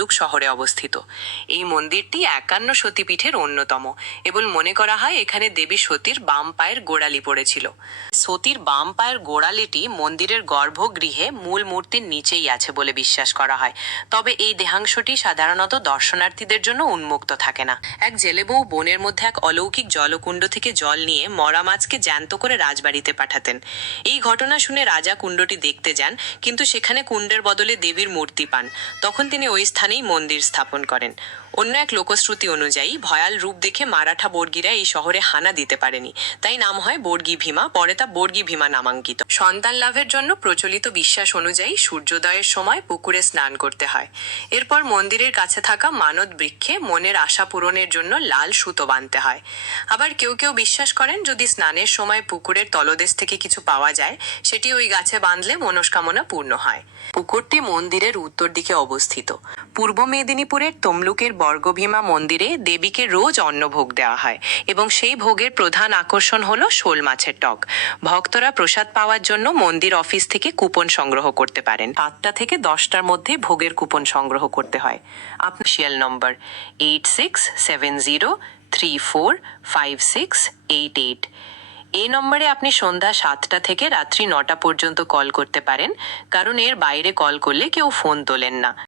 তমলুক শহরে অবস্থিত। এই মন্দিরটি 51 সতীপীঠের অন্যতম এবং মনে করা হয় এখানে দেবী সতীর বাম পায়ের গোড়ালি পড়েছিল। সতীর বাম পায়ের গোড়ালিটি মন্দিরের গর্ভগৃহে মূল মূর্তির নিচেই আছে বলে বিশ্বাস করা হয়। তবে এই দেহাংশটি সাধারণত দর্শনার্থীদের জন্য উন্মুক্ত থাকে না। এক জেলে বউ বনের মধ্যে এক অলৌকিক জলকুণ্ড থেকে জল নিয়ে মরা মাছকে জ্যান্ত করে রাজবাড়িতে পাঠাতেন। এই ঘটনা শুনে রাজা কুণ্ডটি দেখতে যান, কিন্তু সেখানে কুণ্ডের বদলে দেবীর মূর্তি পান। তখন তিনি ওই স্থানেই মন্দির স্থাপন করেন। অন্য এক লোকশ্রুতি অনুযায়ী ভয়াল রূপ দেখে মারাঠা বর্গীরা এই শহরে হানা দিতে পারেনি, তাই নাম হয় বর্গী ভীমা। পরে তা বর্গী ভীমা নামাঙ্কিত। সন্তান লাভের জন্য প্রচলিত বিশ্বাস অনুযায়ী সূর্যোদয়ের সময় পুকুরে স্নান করতে হয়। এরপর মন্দিরের কাছে থাকা মানত বৃক্ষে মনের আশা পূরণের জন্য লাল সুতো বাঁধতে হয়। আবার কেউ কেউ বিশ্বাস করেন যদি স্নানের সময় পুকুরের তলদেশ থেকে কিছু পাওয়া যায়, সেটি ওই গাছে বাঁধলে মনস্কামনা পূর্ণ হয়। পুকুরটি মন্দিরের উত্তর দিকে অবস্থিত। পূর্ব মেদিনীপুরের তমলুকের বর্গভীমা মন্দিরে দেবীকে রোজ অন্নভোগ দেওয়া হয় এবং সেই ভোগের প্রধান আকর্ষণ হলো শোল মাছের টক। ভক্তরা প্রসাদ পাওয়ার জন্য মন্দির অফিস থেকে কুপন সংগ্রহ করতে পারেন। 7টা থেকে 10টার মধ্যে ভোগের কুপন সংগ্রহ করতে হয়। আপনার সিরিয়াল নম্বর 8670345688। এই নম্বরে আপনি সন্ধ্যা 7টা থেকে রাত্রি 9টা পর্যন্ত কল করতে পারেন, কারণ এর বাইরে কল করলে কেউ ফোন তোলেন না।